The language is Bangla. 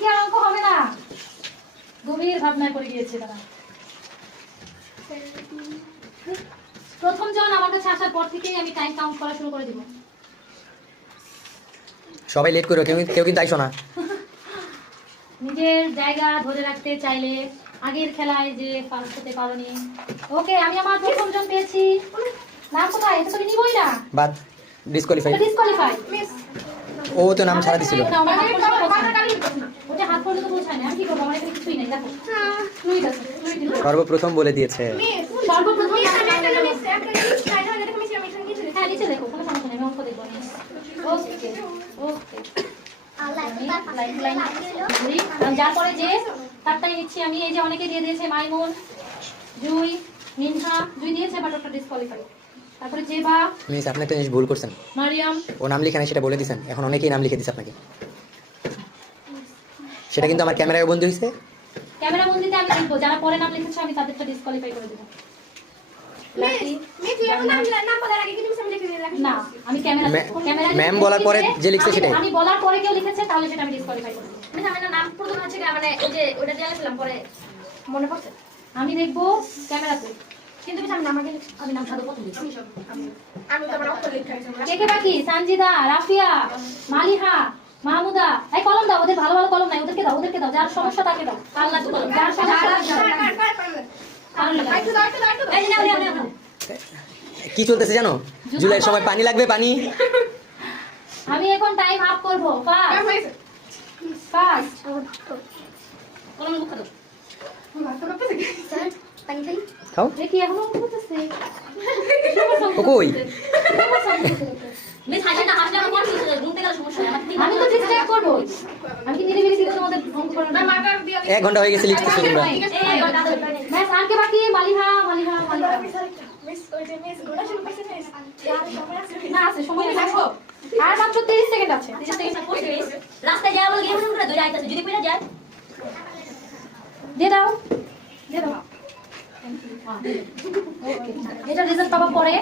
কি আর অঙ্ক হবে না? গভীর ভাবনায় পড়ে গিয়েছে তারা। প্রথম জন আমার কাছে আসার পর থেকেই আমি টাইম কাউন্ট করা শুরু করে দিব। সবাই লেট করো, কেউ কিন্তু আইসো না। নিজের জায়গা ধরে রাখতে চাইলে আগের খেলায় যে ফার্স্ট হতে পারোনি। ওকে, আমি আমার প্রথম জন পেয়েছি। নাম কোথায়? এটা তুমি নিবই না। বাদ, ডিসকোয়ালিফাই। ডিসকোয়ালিফাই। ও তো নাম ছাড়া দিছিল। ওটা হাত পর্যন্ত পৌঁছায় না। আমি কি করবো? আমার এখানে কিছুই নেই, দেখো। ফ্লুইড আছে, ফ্লুইড দিল। সর্বপ্রথম বলে দিয়েছে। সর্বপ্রথম হ্যাঁ, নিচে দেখো, কোনো সমস্যা নেই, আমি অঙ্ক দেখবো। ওকে ওকে, যার পরে যে তারটাই নিচ্ছি আমি। এই যে অনেকে দিয়ে দিয়েছে, মাইমুন, জুই, মিনহা। জুই দিয়েছে বাট ওটা ডিসকোয়ালিফাই। তারপরে জেবা, মিস আপনি একটা জিনিস ভুল করছেন। মারিয়াম। ও নাম লিখে নাই সেটা বলে দিয়েছেন, এখন অনেকেই নাম লিখে দিচ্ছে আপনাকে। সেটা কিন্তু আমার ক্যামেরায় বন্ধ হয়েছে। ক্যামেরা বন্দিতে আমি দেখবো, যারা পরে নাম লিখেছে আমি তাদেরটা ডিসকোয়ালিফাই করে দেবো। না, আমি ক্যামেরা ম্যাম বলার পরে যে লিখছে সেটাই। আমি বলার পরে কেউ লিখেছে তাহলে সেটা আমি ডিসকোয়ালিফাই করে দেবো। নাম প্রথম হচ্ছে মানে ওই যে ওটা দিয়ে লিখলাম পরে মনে পড়ছে। আমি দেখবো ক্যামেরাতে। কিন্তু আমি আমাকে আমি নাম সাদা প্রথম লিখছি। আমি তো আমার অক্ষর লিখতে হইছে। কে কে বাকি? সানজিদা, রাফিয়া, মালিহা, মাহমুদা। এই কলম দাও, ওদের ভালো ভালো কলম নাই, ওদেরকে দাও, ওদেরকে দাও। যার সমস্যা তাকে দাও। কাল লাগবে কলম, যার সমস্যা এই যে নাও। কি চলতেছে জানো? জুলাইয়ের সময় পানি লাগবে, পানি। আমি এখন টাইম আপ করব। Fast fast. কলম মুখ দাও। পানি খাই। খাও। দেখি এখনো করতেছে। ও কই? মিস হাসি না হাসলে আমার কোন ঘুমতে গেলে সমস্যা হয়। আমি তো ডিসট্রাক্ট করব। আমি কি নিরিবিলি দিতে তোমাদের অঙ্ক করব না? মার্কার দিয়ে 1 ঘন্টা হয়ে গেছে লিখতেছো তোমরা। ম্যাম আর কে বাকি? মালিহা, মালিহা, মালিহা। মিস ওই যে মিস গোনা শুরু করছে মিস। না আছে, সময় আছে। আর মাত্র 30 সেকেন্ড আছে। 30 সেকেন্ড পড়ছে মিস। রাস্তায় যাওয়া বলে গেম করে ধরে আইতাছে, যদি পড়ে যায় দিয়ে দাও, দিয়ে দাও। ওকে, এটা রেজাল্ট পাওয়ার পরে